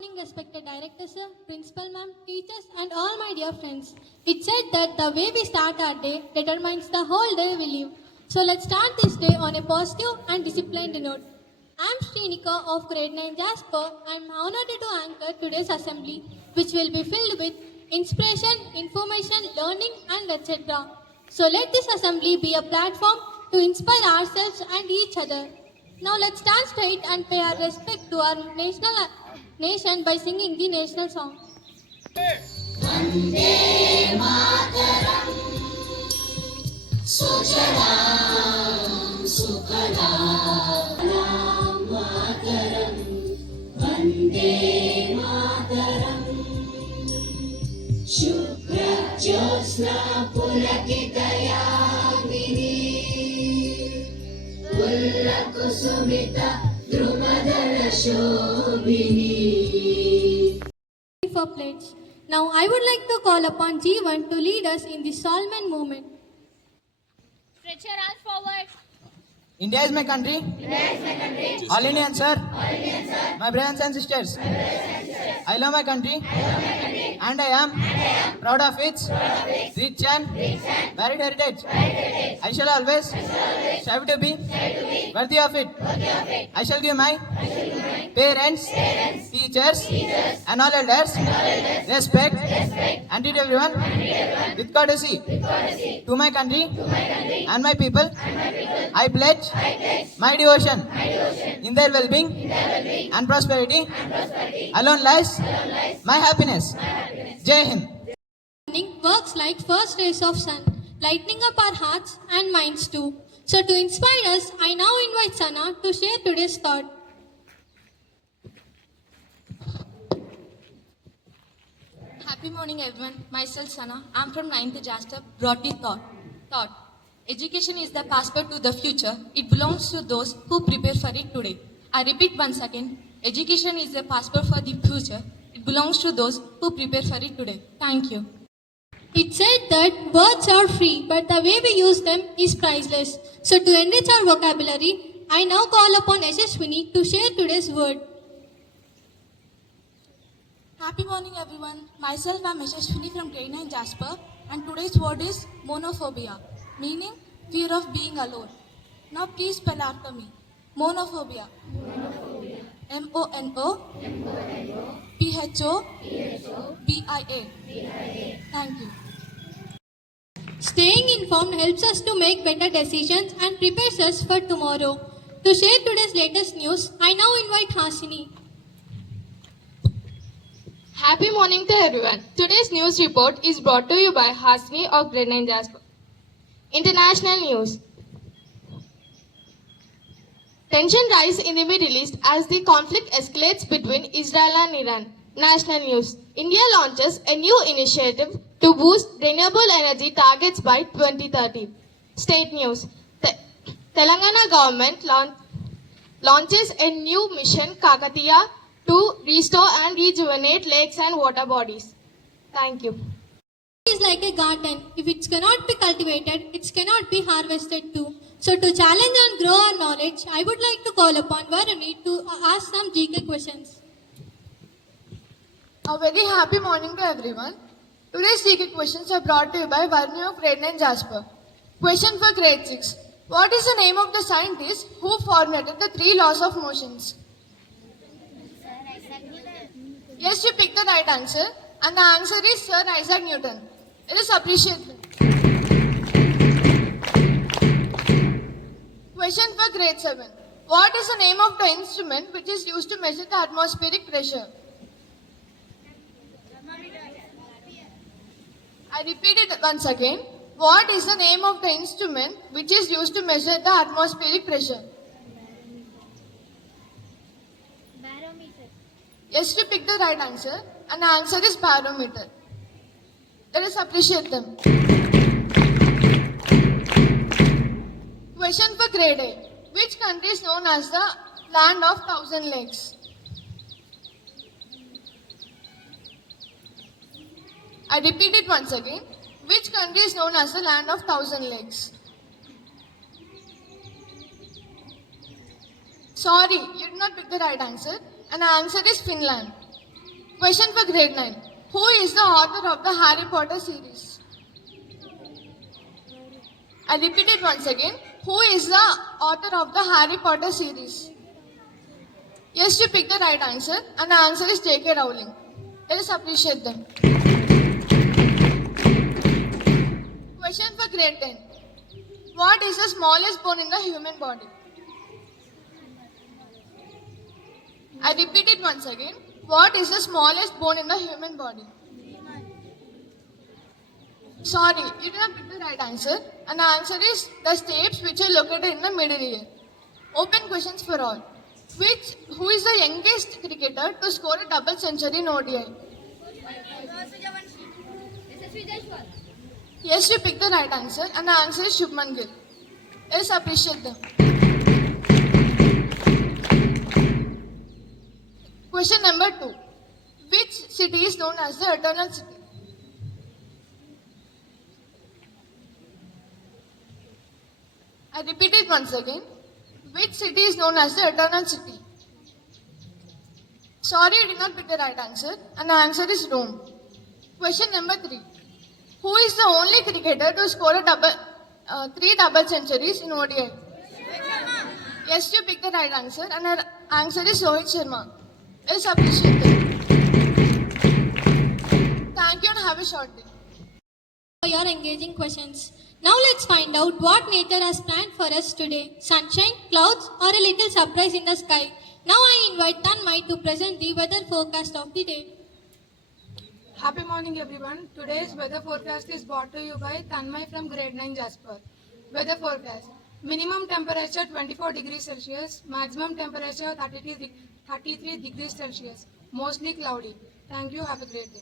Morning, respected director sir, principal ma'am, teachers and all my dear friends. It's said that the way we start our day determines the whole day we live. So let's start this day on a positive and disciplined note. I'm Srinika of grade 9 Jasper. I'm honored to anchor today's assembly, which will be filled with inspiration, information, learning and etc. So let this assembly be a platform to inspire ourselves and each other. Now let's stand straight and pay our respect to our nation by singing the national song. शुभ्रज्योत्स्ना पुलकितयामिनी पुल्लकुसुमित द्रुमदलशोभिनी. For pledge. Now I would like to call upon Jeevan to lead us in the Solomon movement. Stretch your arms forward. India is my country. All Indians, sir. My brothers and sisters. I love my country. And I am proud of its rich and varied heritage. I shall always strive to be worthy of it. I shall give my parents, teachers, and all elders respect and treat everyone with courtesy. To my country and my people, I pledge my devotion in their well-being and prosperity. Alone lies my happiness. Jai Hind. Morning works like first rays of sun, lightening up our hearts and minds too. So to inspire us, I now invite Sana to share today's thought. Happy morning everyone. Myself Sana. I'm from 9th Jasper. Brought you thought. Education is the passport to the future. It belongs to those who prepare for it today. I repeat once again. Education is the passport for the future. It belongs to those who prepare for it today. Thank you. It's said that words are free, but the way we use them is priceless. So to enrich our vocabulary, I now call upon Yashaswini to share today's word. Happy morning everyone. Myself I'm Yashaswini from grade 9 Jasper and today's word is monophobia, meaning fear of being alone. Now please spell after me. Monophobia. MONOPHOBIA. Thank you. Staying informed helps us to make better decisions and prepares us for tomorrow. To share today's latest news, I now invite Hasini. Happy morning to everyone. Today's news report is brought to you by Hasni of Grade 9 Jasper. International news. Tension rise in the Middle East as the conflict escalates between Israel and Iran. National news. India launches a new initiative to boost renewable energy targets by 2030. State news. Telangana government launches a new mission Kakatiya to restore and rejuvenate lakes and water bodies. Thank you. It is like a garden. If it cannot be cultivated, it cannot be harvested too. So to challenge and grow our knowledge, I would like to call upon Varuni to ask some GK questions. A very happy morning to everyone. Today's GK questions are brought to you by Varuni of grade 9 Jasper. Question for grade 6. What is the name of the scientist who formulated the 3 laws of motions? Yes, you picked the right answer, and the answer is Sir Isaac Newton. It is appreciated. Question for grade 7. What is the name of the instrument which is used to measure the atmospheric pressure? I repeat it once again. What is the name of the instrument which is used to measure the atmospheric pressure? Yes, you picked the right answer, and the answer is barometer. Let us appreciate them. Question for grade 8. Which country is known as the land of 1,000 lakes? I repeat it once again. Which country is known as the land of 1,000 lakes? Sorry, you did not pick the right answer, and the answer is Finland. Question for grade 9. Who is the author of the Harry Potter series? I repeat it once again. Who is the author of the Harry Potter series? Yes, you picked the right answer, and the answer is J.K. Rowling. Let us appreciate them. Question for grade 10. What is the smallest bone in the human body? I repeat it once again. What is the smallest bone in the human body? Sorry, you did not pick the right answer. And the answer is the stapes which are located in the middle ear. Open questions for all. Who is the youngest cricketer to score a double century in ODI? Yes, you picked the right answer, and the answer is Shubman Gill. Let's appreciate them. Question number 2. Which city is known as the Eternal City? I repeat it once again. Which city is known as the Eternal City? Sorry, you did not pick the right answer, and the answer is Rome. Question number 3. Who is the only cricketer to score a 3 double centuries in ODI? Yes, you picked the right answer, and the answer is Rohit Sharma. Let's appreciate them. Thank you and have a short day. For your engaging questions. Now let's find out what nature has planned for us today. Sunshine, clouds, or a little surprise in the sky. Now I invite Tanmay to present the weather forecast of the day. Happy morning everyone. Today's weather forecast is brought to you by Tanmay from grade 9 Jasper. Weather forecast. Minimum temperature 24 degrees Celsius. Maximum temperature 33 degrees Celsius. Mostly cloudy. Thank you. Have a great day.